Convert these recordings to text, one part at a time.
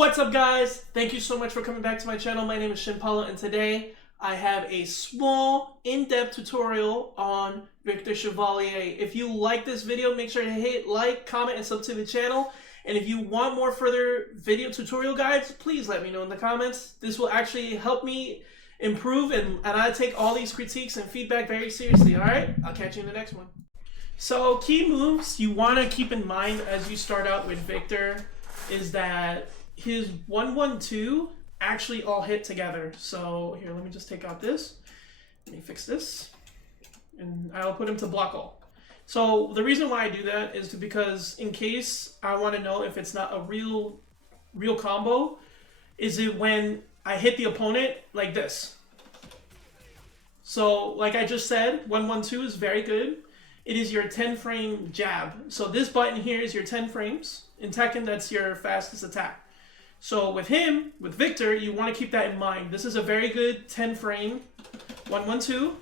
What's up, guys? Thank you so much for coming back to my channel. My name is Shimpala, and today I have a small in-depth tutorial on Victor Chevalier. If you like this video, make sure to hit like, comment, and sub to the channel. And if you want more further video tutorial guides, please let me know in the comments. This will actually help me improve, and I take all these critiques and feedback very seriously, alright? I'll catch you in the next one. So, key moves you want to keep in mind as you start out with Victor is that his 1-1-2 actually all hit together. So here, let me just take out this. Let me fix this. And I'll put him to block all. So the reason why I do that is because in case I want to know if it's not a real combo, is it when I hit the opponent like this. So like I just said, 1-1-2 is very good. It is your 10 frame jab. So this button here is your 10 frames. In Tekken, that's your fastest attack. So with him, with Victor, you want to keep that in mind. This is a very good 10 frame 1-1-2,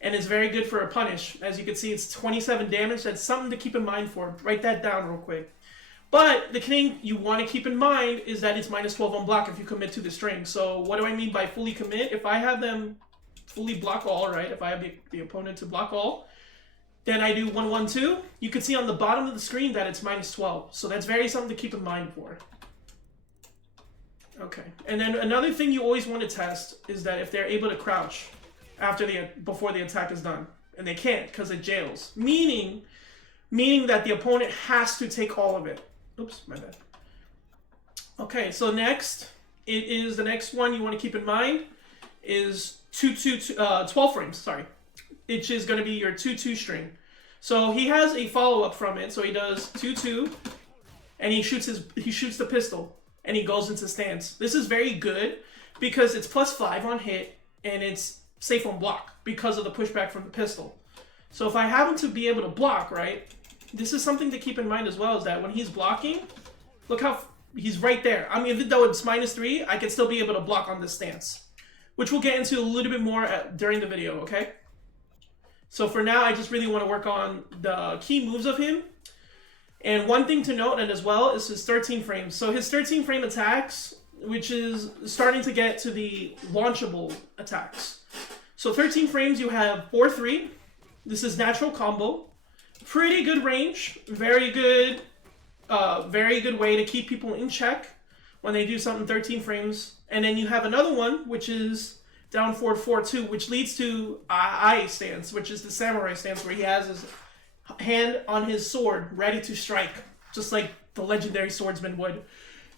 and it's very good for a punish. As you can see, it's 27 damage. That's something to keep in mind for. Write that down real quick. But the thing you want to keep in mind is that it's -12 on block if you commit to the string. So what do I mean by fully commit? If I have them fully block all, right? If I have the opponent to block all, then I do 1-1-2. You can see on the bottom of the screen that it's -12. So that's very something to keep in mind for. Okay, and then another thing you always want to test is that if they're able to crouch before the attack is done, and they can't because it jails, meaning that the opponent has to take all of it. Oops, my bad. Okay, so next the next one you want to keep in mind is 12 frames. Sorry, which is going to be your 2-2 string. So he has a follow up from it. So he does 2-2, and he shoots the pistol. And he goes into stance. This is very good because it's +5 on hit and it's safe on block because of the pushback from the pistol. So if I happen to be able to block, right, this is something to keep in mind as well, is that when he's blocking, look how he's right there. I mean, even though it's -3, I can still be able to block on this stance, which we'll get into a little bit more during the video, okay? So for now, I just really want to work on the key moves of him. And one thing to note, and as well, is his 13 frames. So his 13 frame attacks, which is starting to get to the launchable attacks. So 13 frames, you have 4-3. This is natural combo. Pretty good range. Very good way to keep people in check when they do something 13 frames. And then you have another one, which is down forward 4-2, which leads to I stance, which is the samurai stance, where he has his hand on his sword ready to strike, just like the legendary swordsman would.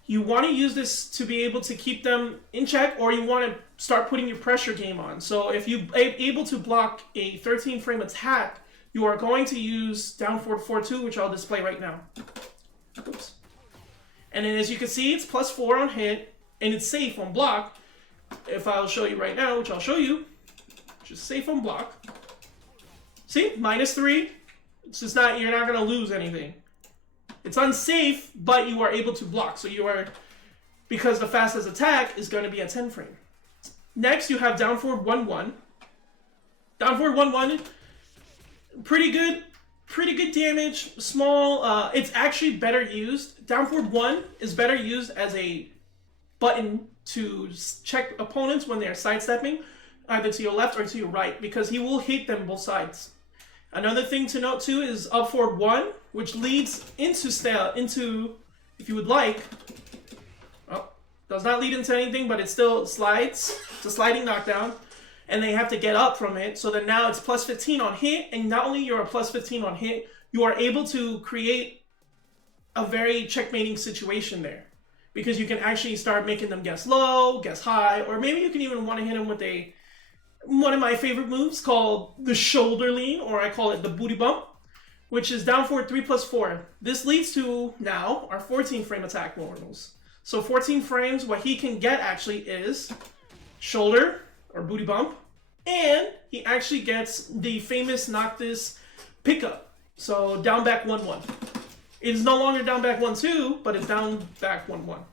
You want to use this to be able to keep them in check, or you want to start putting your pressure game on. So if you're able to block a 13 frame attack, you are going to use down forward 4-2, which I'll display right now. Oops. And then as you can see, it's +4 on hit and it's safe on block. If I'll show you right now, which I'll show you, just safe on block. See, -3. It's just not, you're not going to lose anything. It's unsafe, but you are able to block. So you are, because the fastest attack is going to be a 10 frame. Next, you have down forward 1-1. Down forward 1-1, pretty good damage, small. It's actually better used. Down forward 1 is better used as a button to check opponents when they're sidestepping, either to your left or to your right, because he will hit them both sides. Another thing to note too is up forward 1, which leads into, if you would like, well, does not lead into anything, but it still slides. It's a sliding knockdown, and they have to get up from it. So then now it's +15 on hit, and not only you're a +15 on hit, you are able to create a very checkmating situation there, because you can actually start making them guess low, guess high, or maybe you can even want to hit them with one of my favorite moves called the shoulder lean, or I call it the booty bump, which is down forward 3+4. This leads to now our 14 frame attack normals. So 14 frames, what he can get actually is shoulder or booty bump, and he actually gets the famous Noctis pickup. So down back 1-1. It is no longer down back 1-2, but it's down back 1-1.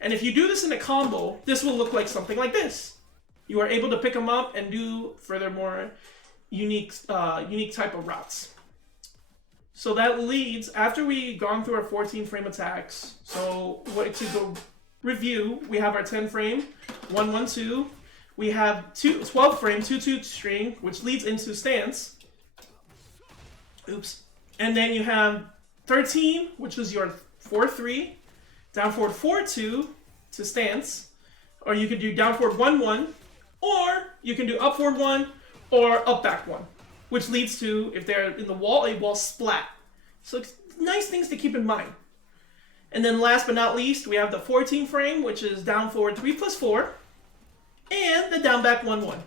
And if you do this in a combo, this will look like something like this. You are able to pick them up and do furthermore unique type of routes. So that leads, after we gone through our 14 frame attacks, so what to go review, we have our 10 frame, 1, 1, 2. We have 12 frame, 2, 2 string, which leads into stance. Oops. And then you have 13, which is your 4, 3. Down forward 4, 2 to stance. Or you could do down forward 1, 1. Or you can do up forward 1 or up back 1. Which leads to, if they're in the wall, a wall splat. So nice things to keep in mind. And then last but not least, we have the 14 frame, which is down forward 3 plus 4. And the down back 1, 1.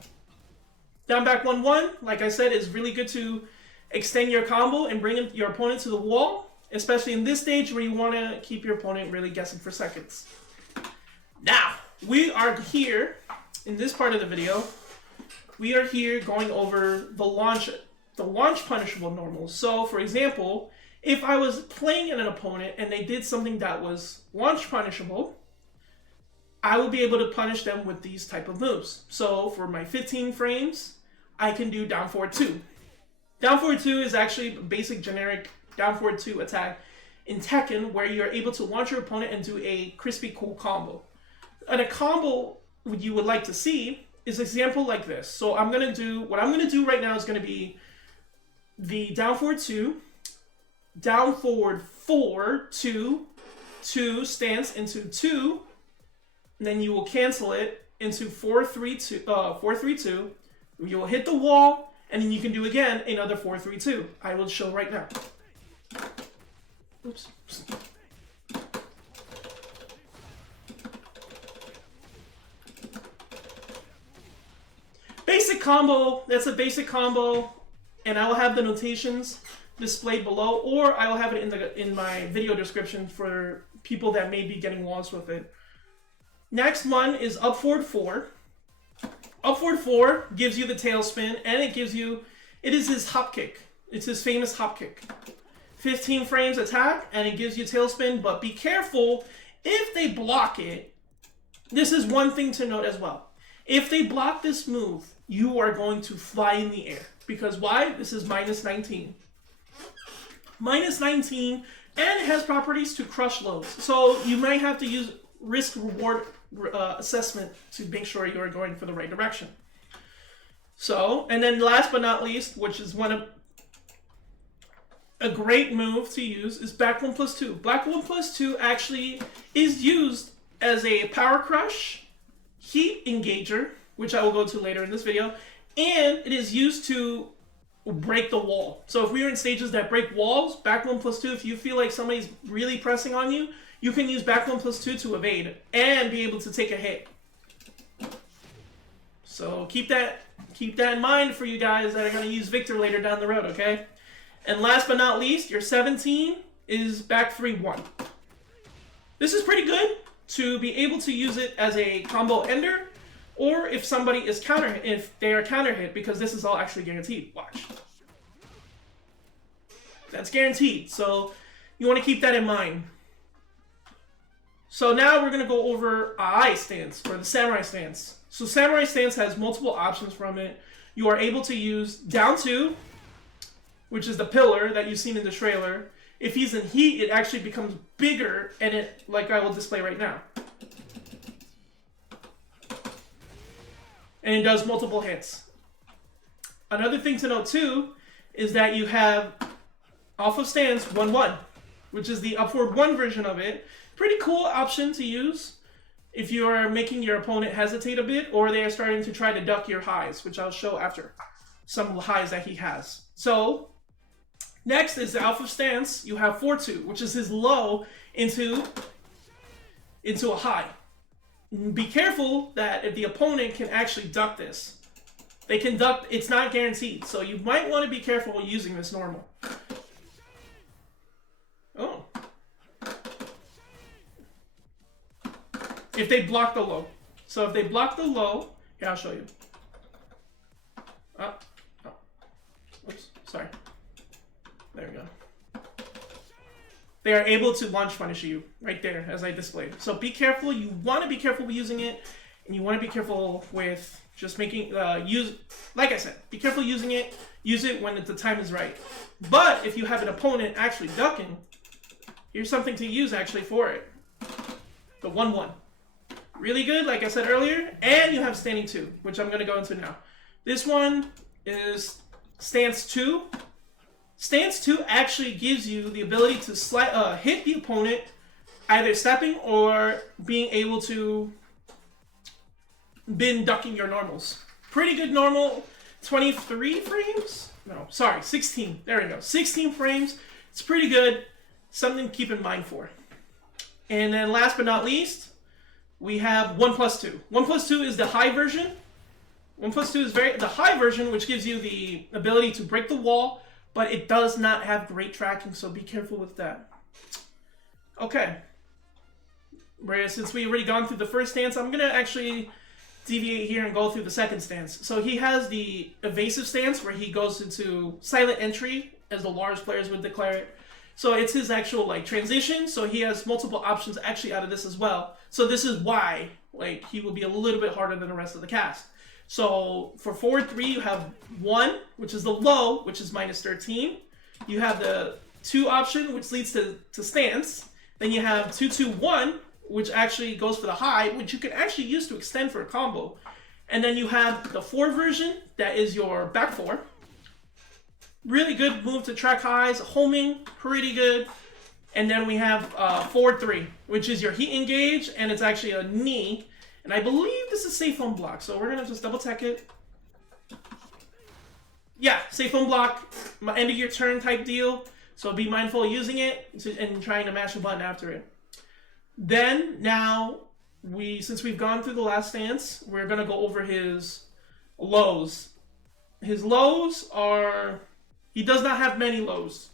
Down back 1, 1, like I said, is really good to extend your combo and bring your opponent to the wall. Especially in this stage where you want to keep your opponent really guessing for seconds. Now, we are here, in this part of the video, we are here going over the launch punishable normals. So, for example, if I was playing an opponent and they did something that was launch punishable, I would be able to punish them with these type of moves. So, for my 15 frames, I can do down forward 2. Down forward 2 is actually a basic generic down forward 2 attack in Tekken, where you're able to launch your opponent and do a crispy cool combo. And a combo you would like to see is an example like this. So what I'm gonna do right now is gonna be the down forward 2, down forward 4, 2, 2 stance into 2, and then you will cancel it into 4, 3, 2, 4, 3, 2. You will hit the wall, and then you can do again another 4, 3, 2. I will show right now. Oops. Basic combo, that's a basic combo, and I will have the notations displayed below, or I will have it in my video description for people that may be getting lost with it. Next one is up forward 4. Up forward 4 gives you the tailspin, and it is his hop kick. It's his famous hop kick. 15 frames attack, and it gives you tailspin, but be careful if they block it. This is one thing to note as well. If they block this move, you are going to fly in the air. Because why? This is minus 19. Minus 19, and it has properties to crush lows. So you might have to use risk-reward assessment to make sure you're going for the right direction. So, and then last but not least, which is a great move to use, is back 1 plus 2. Back 1 plus 2 actually is used as a power crush, heat engager, which I will go to later in this video, and it is used to break the wall. So if we are in stages that break walls, back 1 plus 2, if you feel like somebody's really pressing on you, you can use back 1 plus 2 to evade and be able to take a hit. So keep that in mind for you guys that are going to use Victor later down the road, okay? And last but not least, your 17 is back 3, 1. This is pretty good to be able to use it as a combo ender, or if somebody is if they are counter hit, because this is all actually guaranteed. Watch. That's guaranteed, so you want to keep that in mind. So now we're going to go over Ai stance, or the Samurai stance. So Samurai stance has multiple options from it. You are able to use down 2, which is the pillar that you've seen in the trailer. If he's in heat, it actually becomes bigger, and it, like I will display right now. And it does multiple hits. Another thing to note too is that you have off of stance 1, 1, which is the upward 1 version of it. Pretty cool option to use if you are making your opponent hesitate a bit, or they are starting to try to duck your highs, which I'll show after some of the highs that he has. So next is the alpha stance. You have 4, 2, which is his low into a high. Be careful that if the opponent can actually duck this. They can duck, it's not guaranteed, so you might want to be careful using this normal. Oh. If they block the low. So if they block the low, here, I'll show you. Oh. Oops, sorry. There we go. They are able to launch punish you right there, as I displayed. So be careful. You want to be careful with using it, and you want to be careful with just making like I said, be careful using it. Use it when the time is right. But if you have an opponent actually ducking, here's something to use actually for it. The 1, 1. Really good, like I said earlier. And you have standing 2, which I'm going to go into now. This one is stance 2. Stance 2 actually gives you the ability to hit the opponent either stepping or being able to bin ducking your normals. Pretty good normal. 23 frames? No, sorry, 16. There we go. 16 frames. It's pretty good. Something to keep in mind for. And then last but not least, we have 1+2. 1+2 is the high version. 1+2 is the high version, which gives you the ability to break the wall, but it does not have great tracking, so be careful with that. Okay. Since we already gone through the first stance, I'm going to actually deviate here and go through the second stance. So he has the evasive stance where he goes into silent entry, as the large players would declare it. So it's his actual like transition. So he has multiple options actually out of this as well. So this is why like he will be a little bit harder than the rest of the cast. So for forward 3, you have 1, which is the low, which is -13. You have the 2 option, which leads to stance. Then you have 2-2-1, which actually goes for the high, which you can actually use to extend for a combo. And then you have the 4 version, that is your back 4. Really good move to track highs, homing, pretty good. And then we have forward 3, which is your heat engage, and it's actually a knee. And I believe this is safe on block, so we're going to just double check it. Yeah, safe on block, end of your turn type deal. So be mindful of using it and trying to mash a button after it. Then, now, since we've gone through the last stance, we're going to go over his lows. His lows are... He does not have many lows,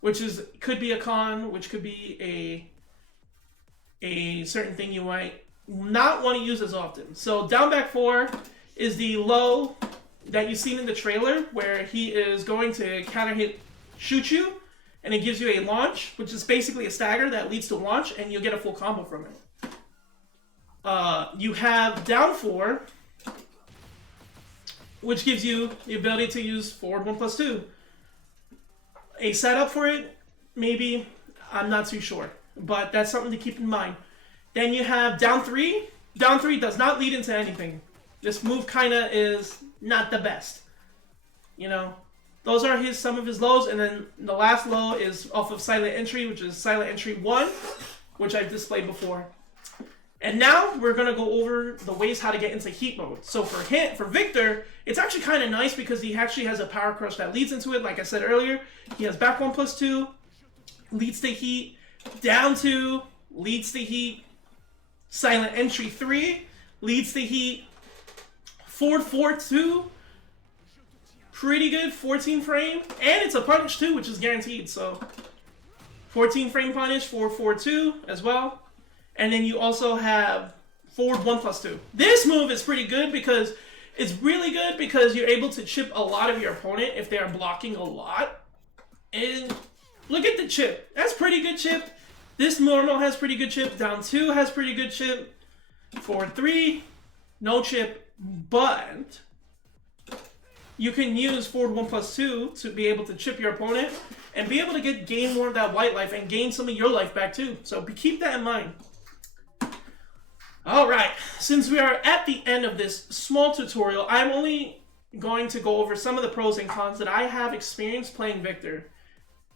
which could be a con, which could be a certain thing you might not want to use as often. So down back 4 is the low that you've seen in the trailer, where he is going to counter hit shoot you, and it gives you a launch, which is basically a stagger that leads to launch, and you'll get a full combo from it. You have down 4, which gives you the ability to use forward 1+2. A setup for it, maybe, I'm not too sure, but that's something to keep in mind. Then you have down 3. Down 3 does not lead into anything. This move kind of is not the best. You know, those are some of his lows, and then the last low is off of silent entry, which is silent entry 1, which I've displayed before. And now we're going to go over the ways how to get into heat mode. So for Victor, it's actually kind of nice because he actually has a power crush that leads into it. Like I said earlier, he has back 1+2, leads to heat, down 2, leads to heat, silent entry 3, leads to heat, forward 4-2, pretty good, 14 frame, and it's a punish too, which is guaranteed. So 14 frame punish, forward 4-2 as well. And then you also have forward 1+2. This move is pretty good because it's really good because you're able to chip a lot of your opponent if they are blocking a lot. And look at the chip. That's pretty good chip. This normal has pretty good chip. Down 2 has pretty good chip. Forward 3, no chip. But you can use forward 1+2 to be able to chip your opponent and be able to gain more of that white life and gain some of your life back too. So keep that in mind. Alright, since we are at the end of this small tutorial, I'm only going to go over some of the pros and cons that I have experienced playing Victor.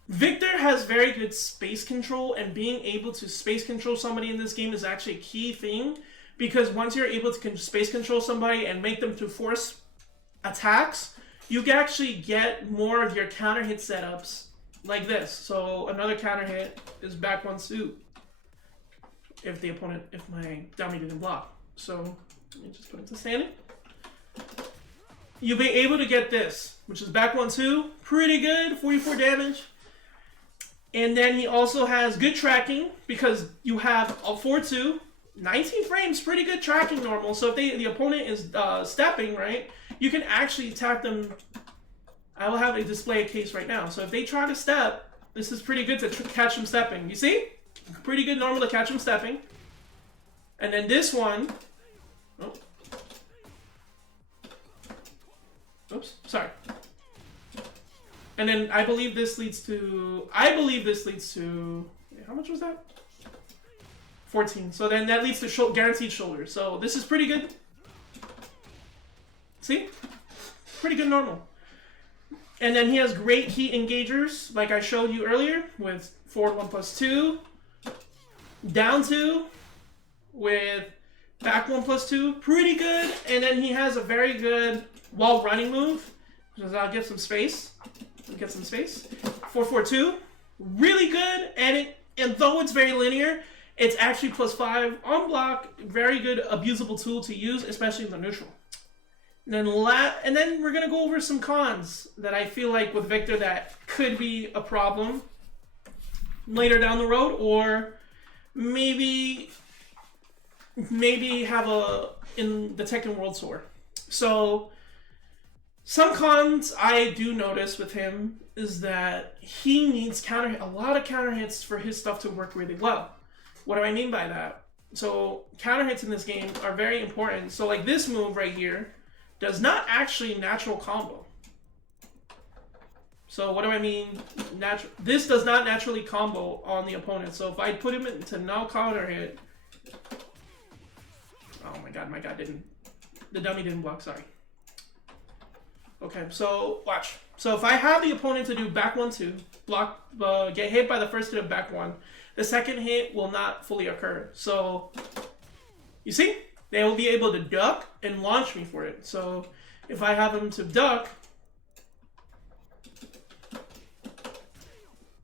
Victor has very good space control, and being able to space control somebody in this game is actually a key thing, because once you're able to space control somebody and make them to force attacks, you can actually get more of your counter hit setups like this. So another counter hit is back 1-2. If my dummy didn't block. So, let me just put it to standing. You'll be able to get this, which is back 1-2. Pretty good, 44 damage. And then he also has good tracking, because you have a 4-2, 19 frames, pretty good tracking normal. So if the opponent is stepping, right, you can actually tap them. I will have a display case right now. So if they try to step, this is pretty good to catch them stepping. You see? Pretty good normal to catch him stepping. And then this one... Oh. Oops, sorry. And then I believe this leads to... wait, how much was that? 14. So then that leads to guaranteed shoulder. So this is pretty good. See? Pretty good normal. And then he has great heat engagers, like I showed you earlier, with forward 1+2, down 2, with back 1+2, pretty good. And then he has a very good while running move, which I'll give some space. Get some space. 4-4-2, really good. And though it's very linear, it's actually +5 on block. Very good abusable tool to use, especially in the neutral. And then we're gonna go over some cons that I feel like with Victor that could be a problem later down the road, or maybe have in the Tekken World Tour. So some cons I do notice with him is that he needs a lot of counter hits for his stuff to work really well. What do I mean by that? So counter hits in this game are very important. So like this move right here does not actually natural combo. So what do I mean? This does not naturally combo on the opponent. So if I put him into no counter hit, oh my god didn't. The dummy didn't block, sorry. Okay, so watch. So if I have the opponent to do back 1-2, block, get hit by the first hit of back 1, the second hit will not fully occur. So, you see? They will be able to duck and launch me for it. So if I have him to duck,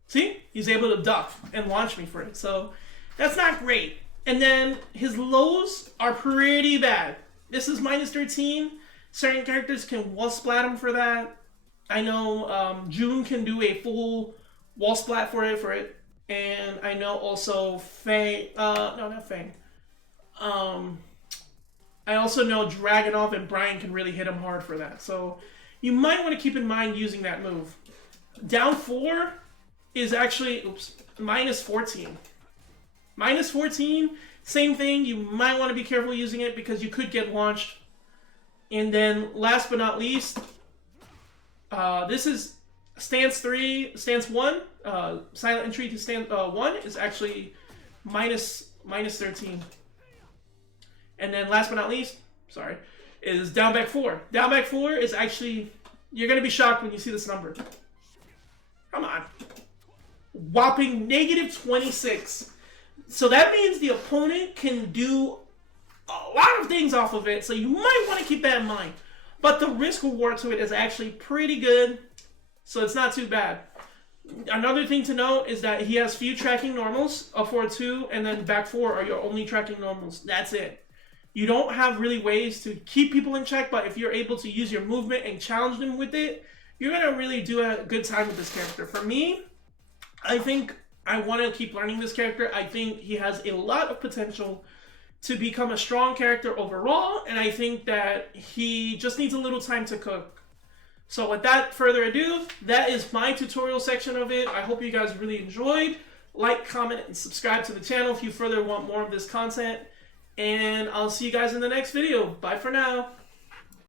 see? He's able to duck and launch me for it. So that's not great. And then his lows are pretty bad. This is -13. Certain characters can wall splat him for that. I know June can do a full wall splat for it. And I know also Fang, no, not Fang. I also know Dragunov and Brian can really hit him hard for that. So you might want to keep in mind using that move. Down 4 is actually, -14. -14, same thing. You might want to be careful using it because you could get launched. And then last but not least, this is stance 1, silent entry to stance 1 is actually -13. And then last but not least, is down back 4. Down back 4 is actually, you're going to be shocked when you see this number. Come on. Whopping -26. So that means the opponent can do a lot of things off of it, so you might want to keep that in mind. But the risk reward to it is actually pretty good, so it's not too bad. Another thing to note is that he has few tracking normals, up 4-2, and then back 4 are your only tracking normals. That's it. You don't have really ways to keep people in check, but if you're able to use your movement and challenge them with it, you're going to really do a good time with this character. For me, I think I want to keep learning this character. I think he has a lot of potential to become a strong character overall, and I think that he just needs a little time to cook. So without further ado, that is my tutorial section of it. I hope you guys really enjoyed. Like, comment, and subscribe to the channel if you further want more of this content. And I'll see you guys in the next video. Bye for now.